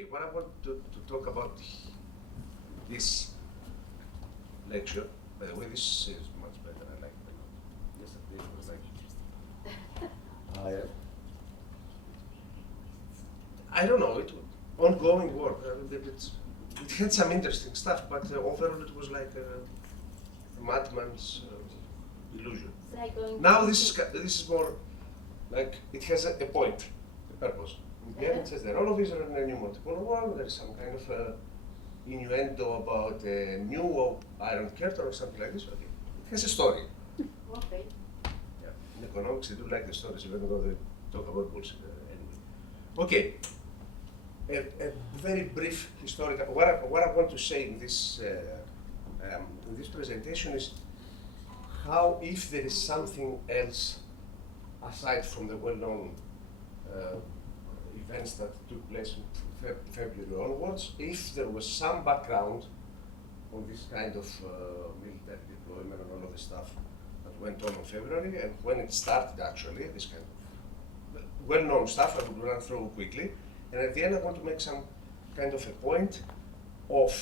Okay, what I want to talk about this lecture, by the way, this is much better. I like it a lot. Yesterday it was like, I don't know, it ongoing work. It had some interesting stuff, but overall it was like a madman's illusion. Like now this is more like it has a point, a purpose. Yeah, it says the role of Israel in a new multipolar world. There is some kind of innuendo about a new Iron Curtain or something like this. Okay. It has a story. Okay. Yeah. In economics, they do like the stories, even though they talk about bullshit anyway. Okay. A very brief historical. What I want to say in this presentation is how, if there is something else aside from the well-known events that took place in February onwards, if there was some background on this kind of military deployment and all of the stuff that went on in February, and when it started actually, this kind of well-known stuff I would run through quickly, and at the end I want to make some kind of a point of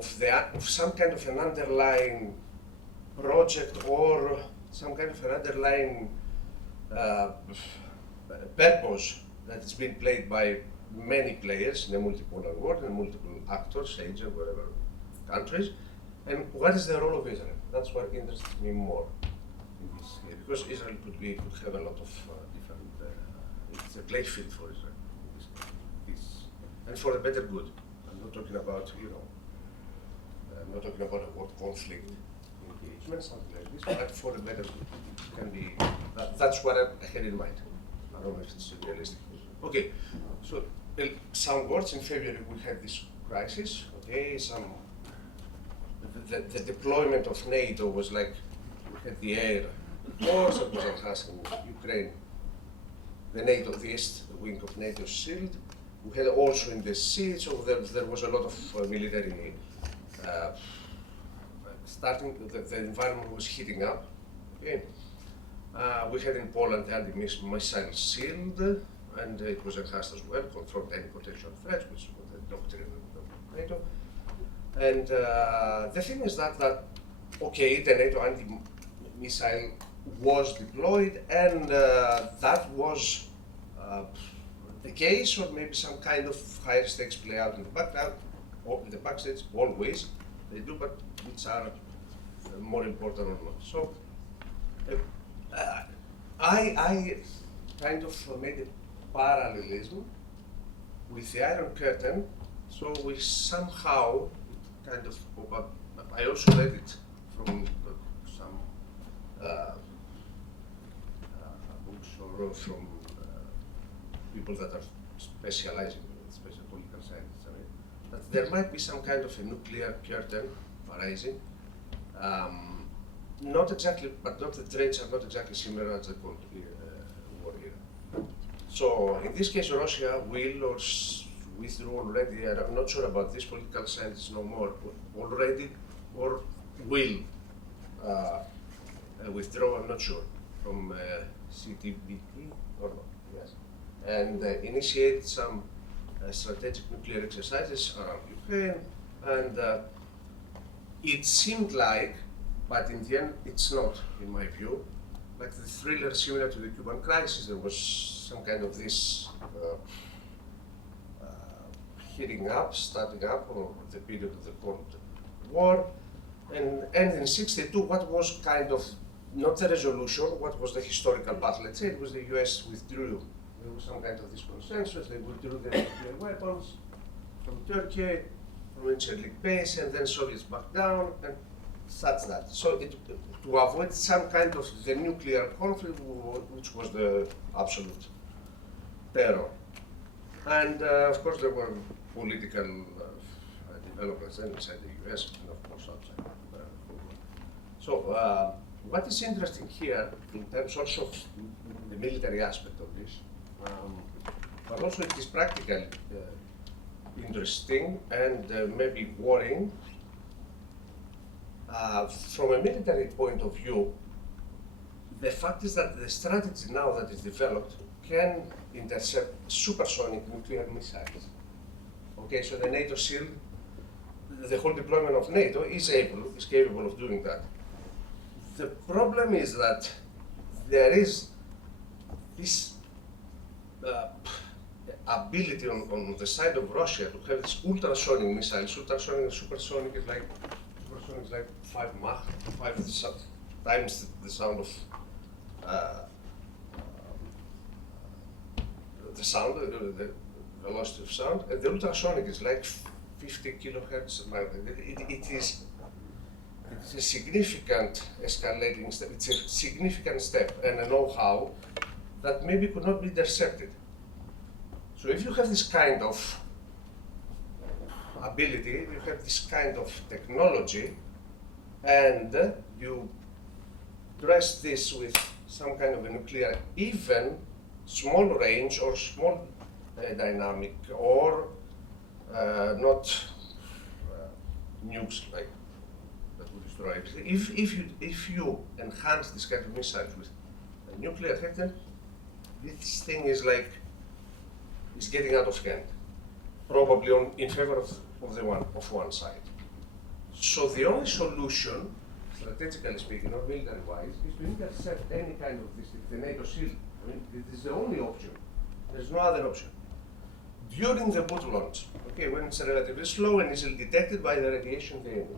some kind of an underlying project or some kind of an underlying purpose that has been played by many players in a multipolar world and multiple actors, Asia, wherever countries, and what is the role of Israel? That's what interests me more in this case, because Israel could have a lot of different. It's a play field for Israel, and for the better good. I'm not talking about I'm not talking about a war conflict engagement, something like this, but for the better good. It can be. That's what I had in mind. I don't know if it's realistic. Okay, so some words. In February we had this crisis. Okay, the deployment of NATO was like we had the air force that was enhancing Ukraine, the east wing of NATO Shield. We had also in the sea, so there was a lot of military. The environment was heating up. Okay. We had in Poland the anti-missile shield, and it was enhanced as well, confront any potential threats, which was the doctrine of NATO. And the thing is that okay, the NATO anti-missile was deployed, and that was the case, or maybe some kind of higher stakes play out in the background, or in the backstage, always they do, but which are more important or not. So I kind of made a parallelism with the Iron Curtain, so we somehow kind of, but I also read it from some books or from people that are specializing in special political science, that there might be some kind of a nuclear curtain arising. Not exactly, but the traits are not exactly similar as the Cold War era. So in this case, Russia will or withdrew already. I'm not sure about this. Political scientists know more. Already or will withdraw. I'm not sure from CTBT or not. Yes, and initiate some strategic nuclear exercises around Ukraine, and it seemed like. But in the end, it's not, in my view. Like the thriller similar to the Cuban crisis, there was some kind of this heating up, starting up, or the period of the Cold War. And in '62, what was kind of, not the resolution, what was the historical path? Let's say it was the US withdrew. There was some kind of this consensus, they withdrew their nuclear weapons from Turkey, from Incirlik base, and then Soviets backed down. And such that. So to avoid some kind of the nuclear conflict, which was the absolute terror. And of course there were political developments inside the US and of course outside. So what is interesting here in terms also of the military aspect of this, but also it is practically interesting and maybe worrying. From a military point of view, the fact is that the strategy now that is developed can intercept supersonic nuclear missiles. Okay, so the NATO Shield, the whole deployment of NATO is capable of doing that. The problem is that there is this ability on the side of Russia to have these ultrasonic missiles. Ultrasonic and supersonic is like 5 Mach, 5 times the sound of the velocity of sound. And the ultrasonic is like 50 kilohertz. It is a significant escalating step. It's a significant step and a know-how that maybe could not be intercepted. So if you have this kind of ability, you have this kind of technology, and you dress this with some kind of a nuclear, even small range or small dynamic, or not nukes like that will destroy everything. If you enhance this kind of missiles with a nuclear head, this thing is getting out of hand, probably in favor of one side. So the only solution, strategically speaking, or military-wise, is to intercept any kind of this, the NATO Shield. I mean, it is the only option. There's no other option. During the boot launch, okay, when it's relatively slow and easily detected by the radiation they emit.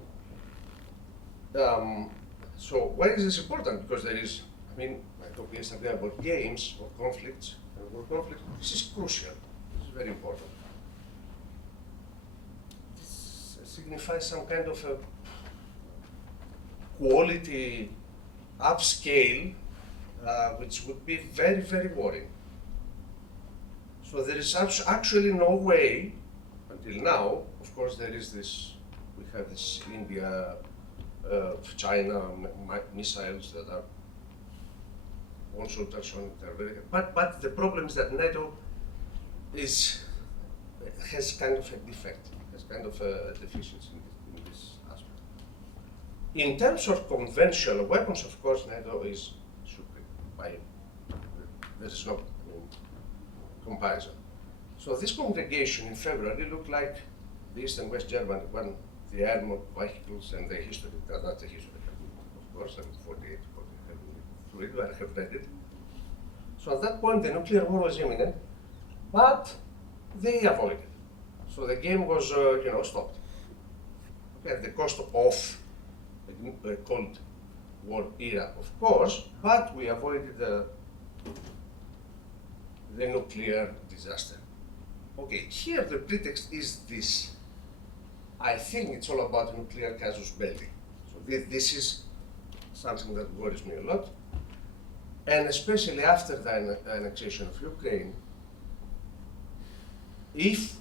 So why is this important? Because there is, I talked yesterday about games or conflicts. This is crucial. This is very important. This signifies some kind of a quality upscale, which would be very, very worrying. So there is actually no way, until now, of course there is this, we have this India, China missiles that are also ultrasonic, but the problem is that NATO has kind of a defect, has kind of a deficiency in this aspect. In terms of conventional weapons, of course, NATO is supreme. There is no comparison. So this congregation in February looked like the East and West Germany, the armored vehicles and the history, not the history, of course, I'm 48, I have read it. So at that point, the nuclear war was imminent, but they avoided. So the game was, stopped. Okay, at the cost of the Cold War era, of course, but we avoided the nuclear disaster. Okay, here the pretext is this. I think it's all about nuclear casus belli. So this is something that worries me a lot. And especially after the annexation of Ukraine, if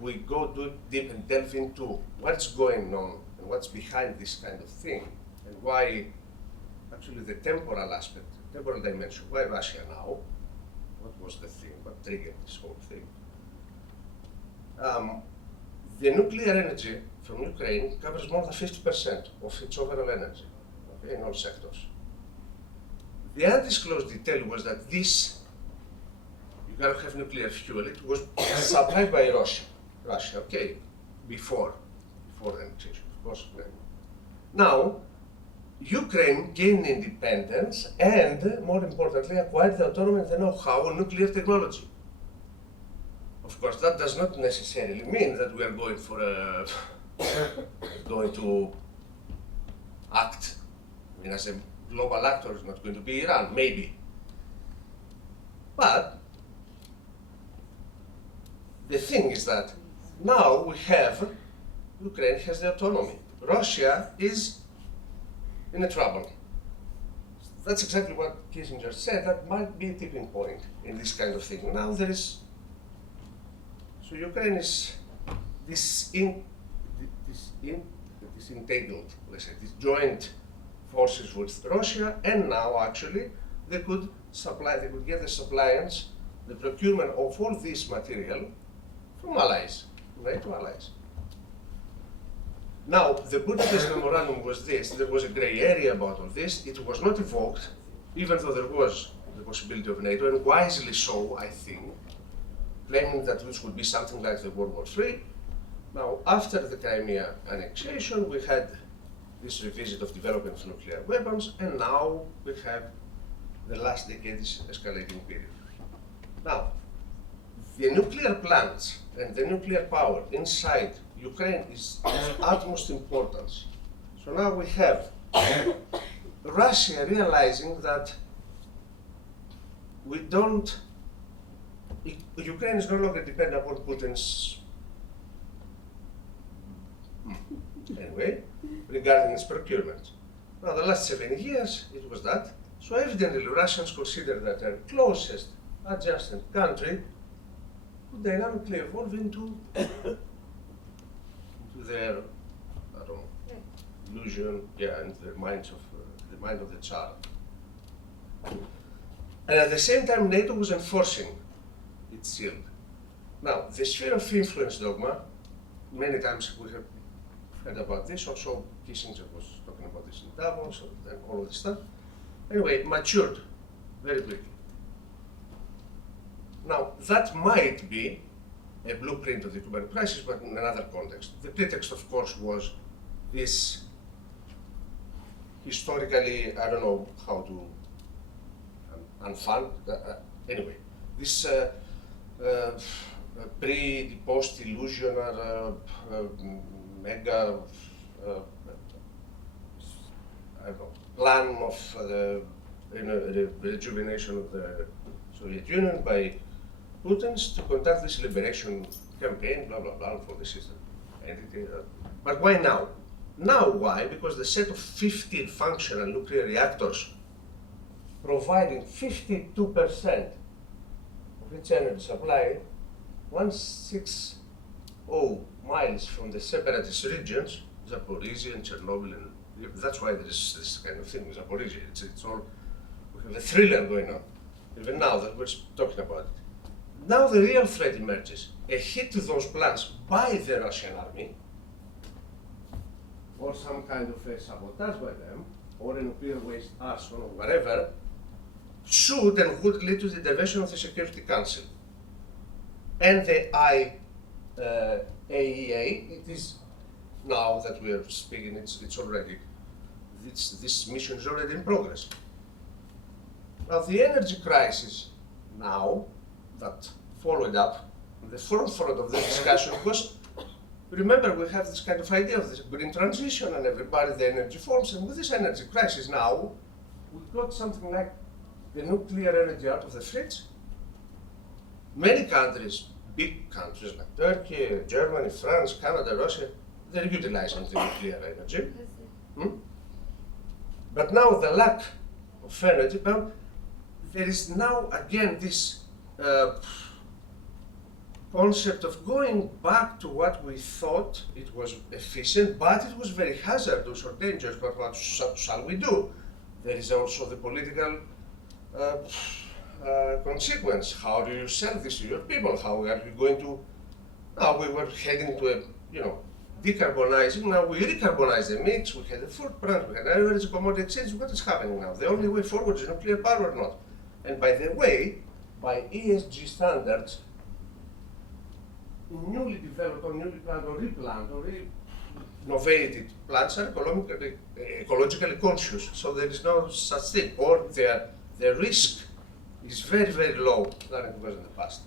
we go deep and delve into what's going on and what's behind this kind of thing, and why actually the temporal aspect, temporal dimension, why Russia now, what was the thing, what triggered this whole thing? The nuclear energy from Ukraine covers more than 50% of its overall energy, okay, in all sectors. The undisclosed detail was that this, you cannot have nuclear fuel, it was supplied by Russia, okay, before the annexation, of course. Now, Ukraine gained independence and, more importantly, acquired the autonomy and the know-how on nuclear technology. Of course, that does not necessarily mean that we are going to act, as a global actor is not going to be Iran, maybe. But the thing is that now Ukraine has the autonomy. Russia is in a trouble. That's exactly what Kissinger said. That might be a tipping point in this kind of thing. Now so Ukraine is disentangled, let's say, this joint forces with Russia, and now actually they could get the suppliance, the procurement of all this material from allies, NATO allies. Now, the Budapest memorandum was this, there was a gray area about all this, it was not evoked, even though there was the possibility of NATO, and wisely so, I think, claiming that this would be something like the World War III. Now, after the Crimea annexation, we had this revisit of development of nuclear weapons, and now we have the last decade's escalating period. Now, the nuclear plants and the nuclear power inside Ukraine is of utmost importance. So now we have Russia realizing that Ukraine is no longer dependent upon Putin's, anyway, regarding its procurement. Now, the last 7 years, it was that. So evidently, Russians consider that their closest adjacent country would dynamically evolve into their, I don't know, illusion, and the mind of the Tsar. And at the same time, NATO was enforcing its shield. Now, the sphere of influence dogma, many times we have heard about this, also Kissinger was talking about this in Davos, and all of this stuff. Anyway, matured very quickly. Now, that might be a blueprint of the Cuban crisis, but in another context. The pretext, of course, was this historically, I don't know how to unfund, anyway, this pre-post illusionary mega I don't know, plan of the rejuvenation of the Soviet Union by Putin's to conduct this liberation campaign, blah, blah, blah, for the system entity. But why now? Now why? Because the set of 15 functional nuclear reactors providing 52% of its energy supply, 160 miles from the separatist regions, Zaporizhia and Chernobyl, and that's why there is this kind of thing with Zaporizhia. It's all, we have a thriller going on, even now that we're talking about it. Now the real threat emerges, a hit to those plants by the Russian army, or some kind of a sabotage by them, or a nuclear waste arson or whatever, should and would lead to the intervention of the Security Council. And the IAEA, it is now that we are speaking, it's already, this mission is already in progress. Now the energy crisis now that followed up, the forefront of the discussion was, remember, we have this kind of idea of this green transition and everybody, the energy forms, and with this energy crisis now, we've got something like the nuclear energy out of the fridge. Many countries, big countries like Turkey, Germany, France, Canada, Russia, they're utilizing the nuclear energy. But now the lack of energy, well, there is now again this concept of going back to what we thought it was efficient, but it was very hazardous or dangerous. But what shall we do? There is also the political consequence. How do you sell this to your people? How are you going to? Now we were heading to a, decarbonizing. Now we recarbonize the mix. We had a footprint. We had an energy commodity exchange. What is happening now? The only way forward is nuclear power or not. And by the way, by ESG standards, newly developed or newly planned or replanted or innovated plants are ecologically conscious. So there is no such thing, or the risk is very, very low than it was in the past.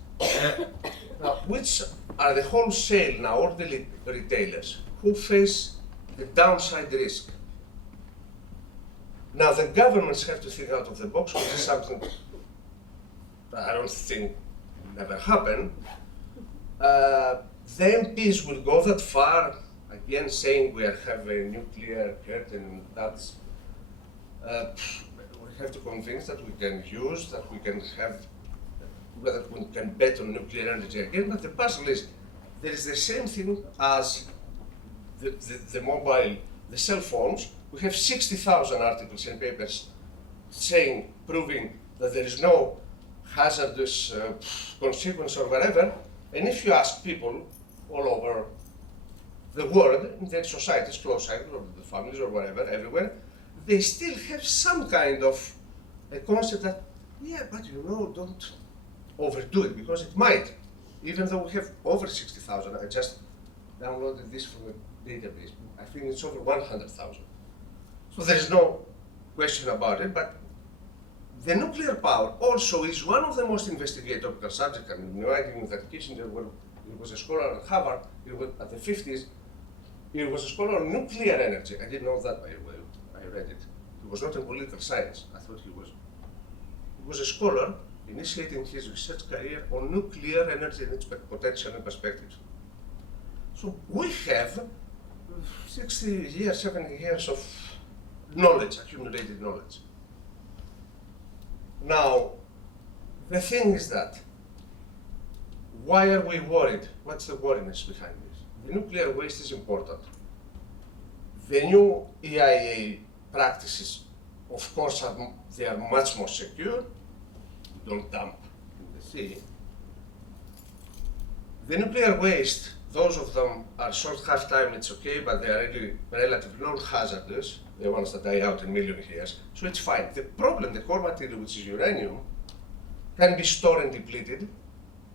Now, which are the wholesale now, or the retailers, who face the downside risk? Now, the governments have to think out of the box, which is something that I don't think never happened. The MPs will go that far, again saying we have a nuclear curtain, that's, we have to convince that we can use, that we can have, that we can bet on nuclear energy again. But the puzzle is, there is the same thing as the mobile, the cell phones. We have 60,000 articles and papers saying, proving that there is no hazardous consequence or whatever. And if you ask people all over the world, in their societies, close societies, or the families or whatever, everywhere, they still have some kind of a concept that, yeah, but you know, don't overdo it because it might. Even though we have over 60,000, I just downloaded this from a database. I think it's over 100,000. So there is no question about it, but the nuclear power also is one of the most investigated topical subjects. I mean, reminding that Kissinger, when he was a scholar at Harvard, at the 50s, he was a scholar on nuclear energy. I didn't know that, by the way. I read it. He was not in political science. I thought he was. He was a scholar initiating his research career on nuclear energy and its potential and perspectives. So we have 60 years, 70 years of knowledge, accumulated knowledge. Now, the thing is that, why are we worried? What's the worriness behind this? The nuclear waste is important. The new EIA practices, of course, they are much more secure. You don't dump in the sea. The nuclear waste, those of them are short half-time, it's okay, but they are really relatively non-hazardous, the ones that die out in million years, so it's fine. The problem, the core material, which is uranium, can be stored and depleted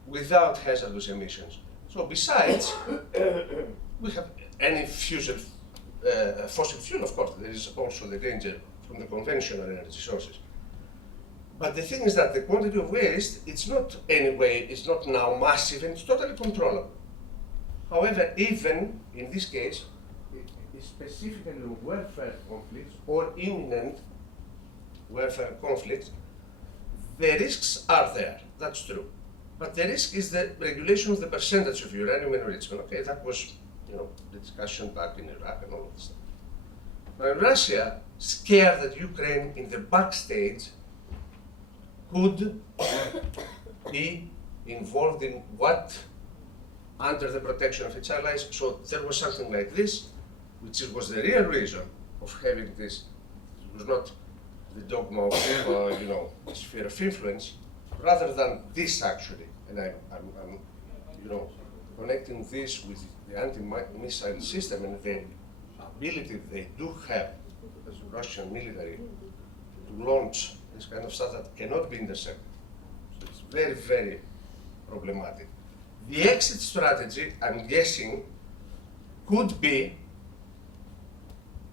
without hazardous emissions. So besides, we have any fossil fuel, of course, there is also the danger from the conventional energy sources. But the thing is that the quantity of waste, it's not anyway, it's not now massive and it's totally controllable. However, even in this case, specifically in welfare conflicts or imminent welfare conflicts, the risks are there, that's true. But the risk is the regulation of the percentage of uranium enrichment. Okay, that was, the discussion back in Iraq and all of this stuff. Now in Russia, scared that Ukraine in the backstage could be involved in what under the protection of its allies. So there was something like this, which was the real reason of having this. It was not the dogma of, sphere of influence, rather than this actually. And I'm connecting this with the anti-missile system and the ability they do have as the Russian military to launch this kind of stuff that cannot be intercepted. So it's very, very problematic. The exit strategy, I'm guessing, could be,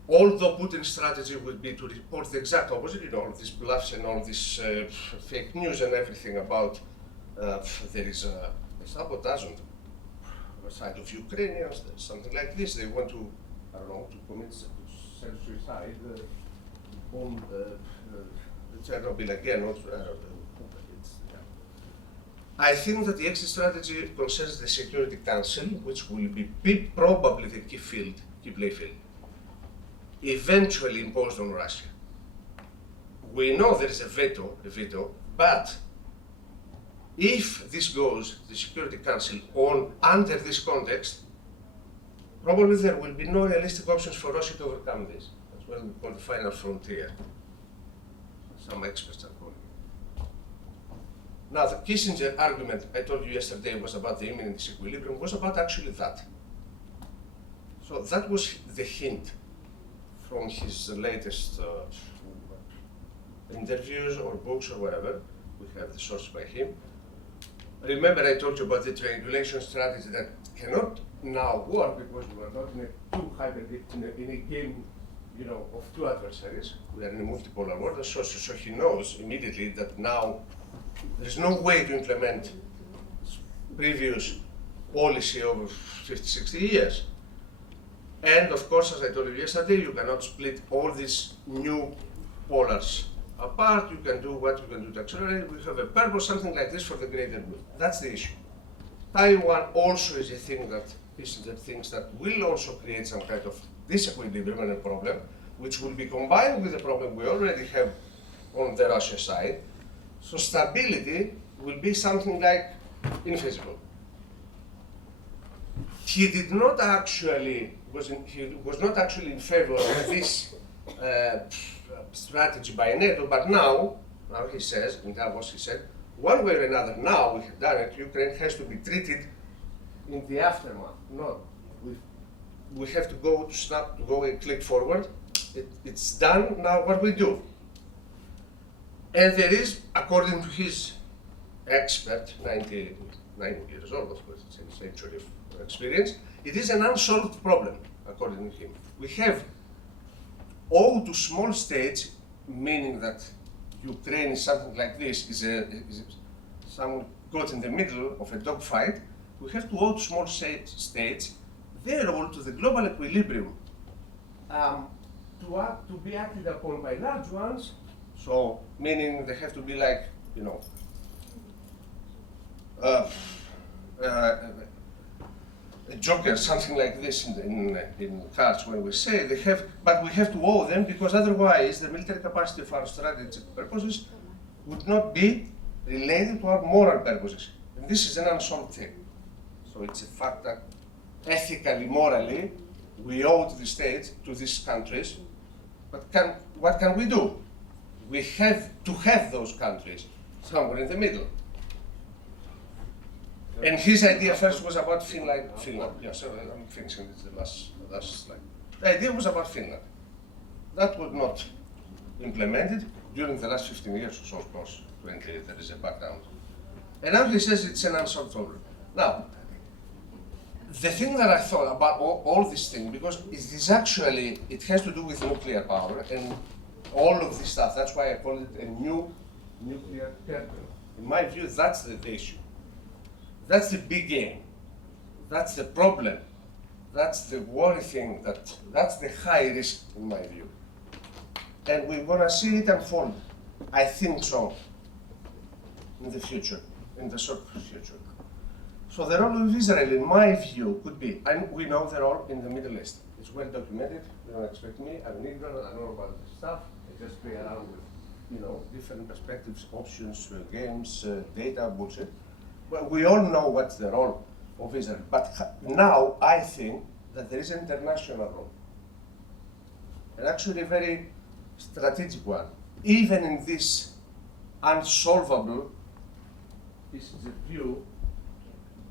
although Putin's strategy would be to report the exact opposite, all these bluffs and all this fake news and everything about there is a sabotage on the side of Ukrainians, something like this. They want to, to commit self-suicide, bomb Chernobyl again. I think that the exit strategy concerns the Security Council, which will be probably the key playfield, eventually imposed on Russia. We know there is a veto, but if this goes, the Security Council, on under this context, probably there will be no realistic options for Russia to overcome this. That's what we call the final frontier. Some experts are calling it. Now, the Kissinger argument I told you yesterday was about the imminent disequilibrium, was about actually that. So that was the hint from his latest interviews or books or whatever. We have the source by him. Remember I told you about the triangulation strategy that cannot now work because we are not in a in a game, of two adversaries. We are in a multipolar world, so he knows immediately that now there is no way to implement previous policy over 50, 60 years. And of course, as I told you yesterday, you cannot split all these new polars apart. You can do what you can do to accelerate. We have a purpose, something like this for the greater good. That's the issue. Taiwan also is a thing that Kissinger thinks that will also create some kind of disequilibrium and a problem, which will be combined with the problem we already have on the Russia side. So stability will be something like infeasible. He did not actually he was not actually in favor of this strategy by NATO, but now he says, in Davos he said, one way or another, now we have done it, Ukraine has to be treated in the aftermath. No, we have to go to go and click forward. It's done, now what we do? And there is, according to his expert, 99 years old, of course, it's a century of experience, it is an unsolved problem, according to him. We have all to small states, meaning that Ukraine is something like this, is someone caught in the middle of a dogfight. We have to owe to small states their role to the global equilibrium to be acted upon by large ones. So, meaning they have to be like, you know, a joker, something like this in cards when we say they have, but we have to owe them because otherwise the military capacity of our strategic purposes would not be related to our moral purposes. And this is an unsolved thing. So it's a fact that ethically, morally, we owe to the states, to these countries, but what can we do? We have to have those countries somewhere in the middle. And his idea first was about Finland. Yeah, so I'm finishing this, the last slide. The idea was about Finland. That was not implemented during the last 15 years or so, of course, 20, there is a background. And now he says it's an unsolved problem. Now, the thing that I thought about all this thing, because it is actually, it has to do with nuclear power and all of this stuff. That's why I call it a new nuclear curtain. In my view, that's the issue. That's the big game. That's the problem. That's the worry thing. That's the high risk, in my view. And we're going to see it unfold. I think so. In the future, in the short future. So the role of Israel, in my view, could be, and we know the role in the Middle East. It's well documented. You don't expect me. I'm ignorant. I know about this stuff. I just play around with, you know, different perspectives, options, games, data, bullshit. Well, we all know what's the role of Israel. But now I think that there is an international role, and actually a very strategic one. Even in this unsolvable, this is a view,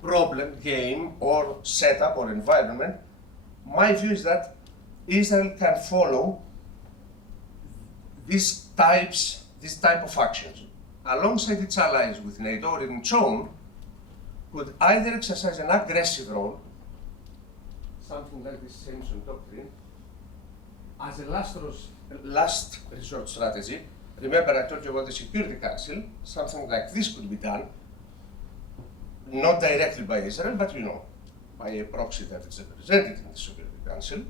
problem, game, or setup, or environment, my view is that Israel can follow this type of actions alongside its allies with NATO or in its own, could either exercise an aggressive role, something like the Samson Doctrine, as a last resort strategy. Remember, I told you about the Security Council. Something like this could be done, not directly by Israel, but you know, by a proxy that is represented in the Security Council,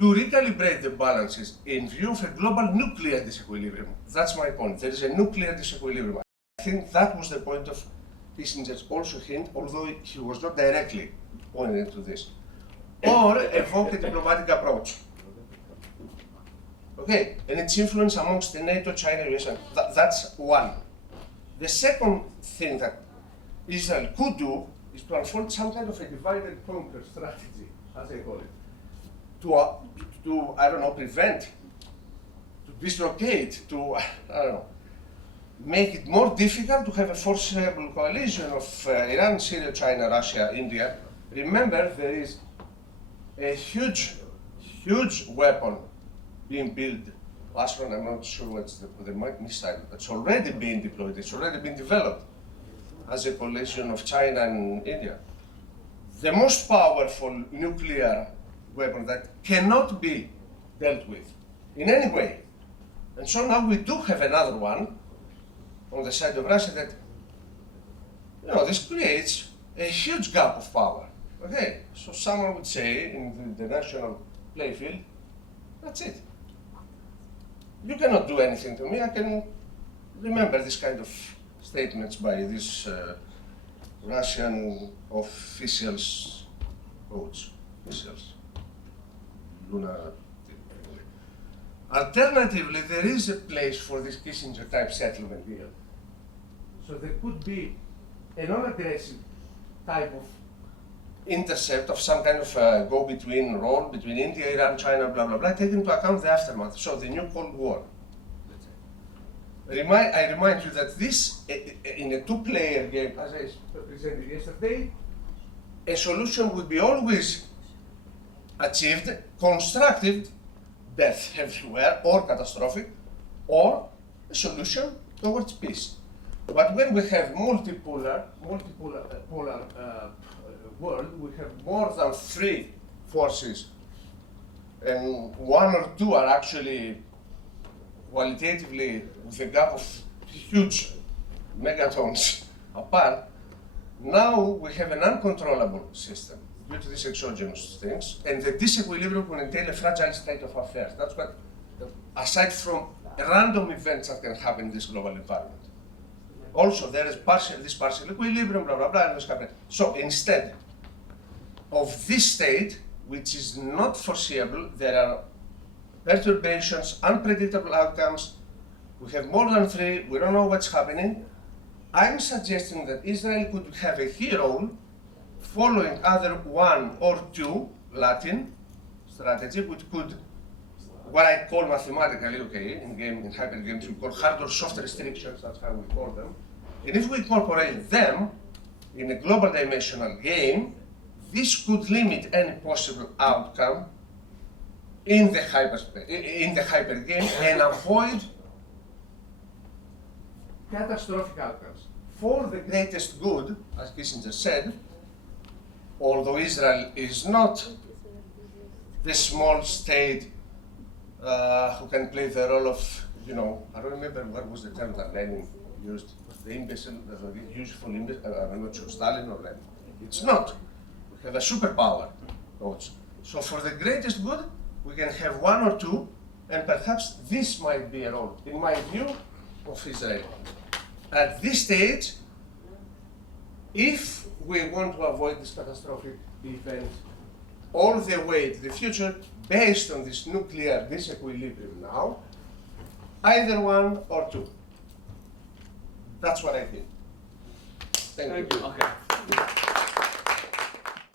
to recalibrate the balances in view of a global nuclear disequilibrium. That's my point. There is a nuclear disequilibrium. I think that was the point of Kissinger's also hint, although he was not directly pointing to this, or evoke a diplomatic approach. Okay, and its influence amongst the NATO, China, US, and that's one. The second thing that Israel could do is to unfold some kind of a divide and conquer strategy, as I call it, to I don't know, prevent, to dislocate, to, I don't know, make it more difficult to have a forcible coalition of Iran, Syria, China, Russia, India. Remember, there is a huge weapon being built. Last one, I'm not sure what's the missile that's already being deployed. It's already been developed as a coalition of China and India. The most powerful nuclear weapon that cannot be dealt with in any way. And so now we do have another one on the side of Russia that, you know, this creates a huge gap of power. Okay, so someone would say in the national playfield, that's it. You cannot do anything to me. I can remember this kind of statements by these Russian officials, quotes, officials, lunar. Alternatively, there is a place for this Kissinger-type settlement deal. So there could be a non-aggressive type of intercept of some kind of go-between role between India, Iran, China, blah, blah, blah, taking into account the aftermath, so the new Cold War. I remind you that this, in a two-player game, as I presented yesterday, a solution would be always achieved, constructive, death everywhere, or catastrophic, or a solution towards peace. But when we have multipolar world, we have more than 3 forces, and 1 or 2 are actually qualitatively with a gap of huge megatons apart. Now we have an uncontrollable system due to these exogenous things, and the disequilibrium will entail a fragile state of affairs. That's what, aside from random events that can happen in this global environment. Also, there is this partial equilibrium, blah, blah, blah, and this happening. So instead of this state, which is not foreseeable, there are perturbations, unpredictable outcomes. We have more than 3, we don't know what's happening. I'm suggesting that Israel could have a key role following either 1 or 2 Latin strategy, which could, what I call mathematically, okay, in hyper games, we call hard or soft restrictions, that's how we call them. And if we incorporate them in a global dimensional game, this could limit any possible outcome in the hyper game and avoid catastrophic outcomes. For the greatest good, as Kissinger said, although Israel is not the small state who can play the role of, I don't remember what was the term that Lenin used, the imbecile, the useful imbecile, I'm not sure, Stalin or Lenin. It's not. We have a superpower also. So for the greatest good, we can have 1 or 2, and perhaps this might be a role, in my view, of Israel. At this stage, if we want to avoid this catastrophic event all the way to the future, based on this nuclear disequilibrium now, either 1 or 2. That's what I think. Thank you. Okay.